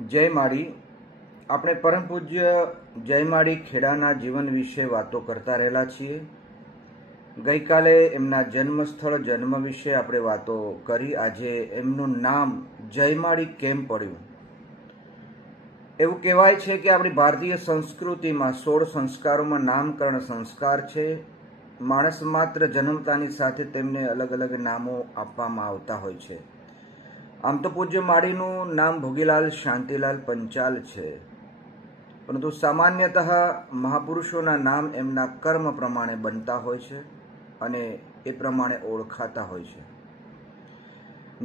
જય માળી. આપણે પરમ પૂજ્ય જયમાળી ખેડાના જીવન વિશે વાતો કરતા રહેલા છીએ. ગઈકાલે એમના જન્મસ્થળ જન્મ વિશે આપણે વાતો કરી. આજે એમનું નામ જયમાળી કેમ પડ્યું? એવું કહેવાય છે કે આપણી ભારતીય સંસ્કૃતિમાં 16 સંસ્કારોમાં નામકરણ સંસ્કાર છે. માણસ માત્ર જન્મતાની સાથે તેમને અલગ અલગ નામો આપવામાં આવતા હોય છે. આમ તો પૂજ્ય માળીનું નામ ભોગીલાલ શાંતિલાલ પંચાલ છે, પરંતુ સામાન્યતઃ મહાપુરુષોના નામ એમના કર્મ પ્રમાણે બનતા હોય છે અને એ પ્રમાણે ઓળખાતા હોય છે.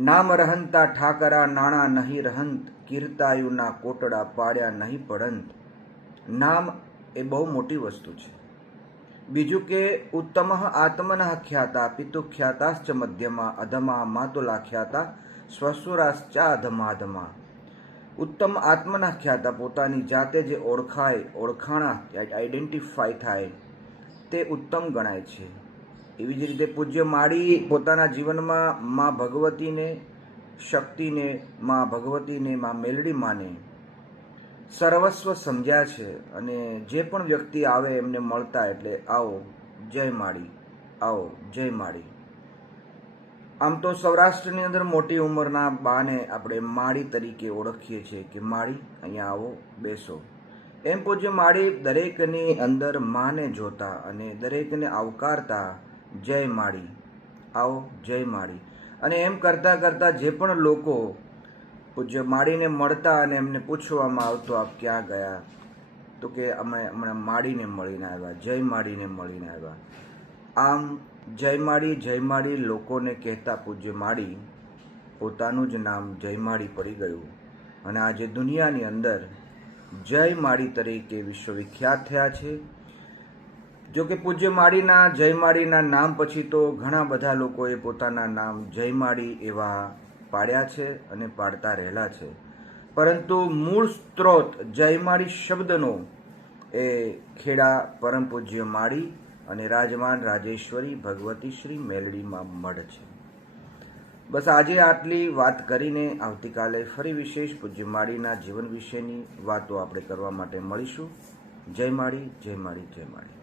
નામ રહંતા ઠાકરા નાણા નહીં રહંત, કીર્તાયુના કોટડા પાડ્યા નહીં પડંત. નામ એ બહુ મોટી વસ્તુ છે. બીજું કે ઉત્તમ આત્મનઃ ખ્યાતા પિતુ ખ્યાતાશ્ચ મધ્યમાં અધમા માતુલા ખ્યાતા સ્વસુરાશ્ચા અધમાધમા. ઉત્તમ આત્મના ખ્યાતા, પોતાની જાતે જે ઓળખાય, ઓળખાણા આઈડેન્ટિફાય થાય તે ઉત્તમ ગણાય છે. એવી જ રીતે પૂજ્ય માળી પોતાના જીવનમાં માં ભગવતીને, શક્તિને, માં ભગવતીને, માં મેલડી માને સર્વસ્વ સમજ્યા છે. અને જે પણ વ્યક્તિ આવે એમને મળતા એટલે આવો જય માળી, આવો જય માળી. આમ તો સૌરાષ્ટ્રની અંદર મોટી ઉંમરના બાને આપણે માળી તરીકે ઓળખીએ છીએ કે માળી અહીંયા આવો, બેસો. એમ પૂજ્ય માળી દરેકની અંદર માને જોતા અને દરેકને આવકારતા જય માળી, આવો જય માળી. અને એમ કરતાં કરતાં જે પણ લોકો પૂજ્ય માળીને મળતા અને એમને પૂછવામાં આવતું, આપ ક્યાં ગયા? તો કે અમે હમણાં માળીને મળીને આવ્યા, જય માળીને મળીને આવ્યા. આમ જય માળી લોકોને કહેતા પૂજ્ય માળી પોતાનું જ નામ જય માળી પડી ગયું અને આજે દુનિયાની અંદર જય માળી તરીકે વિશ્વવિખ્યાત થયા છે. જો કે પૂજ્ય માળીના જય માળીના નામ પછી તો ઘણા બધા લોકોએ પોતાના નામ જય માળી એવા પાડ્યા છે અને પાડતા રહેલા છે, પરંતુ મૂળ સ્ત્રોત જય માળી શબ્દનો એ ખેડા પરમ પૂજ્ય માળી અને રાજમાન રાજેશ્વરી ભગવતી શ્રી મેલડીમાં મઢ છે. બસ આજે આટલી વાત કરીને આવતીકાલે ફરી વિશેષ પૂજ્ય માળીના જીવન વિશેની વાતો આપણે કરવા માટે મળીશું. જય માળી, જય માળી, જય માળી.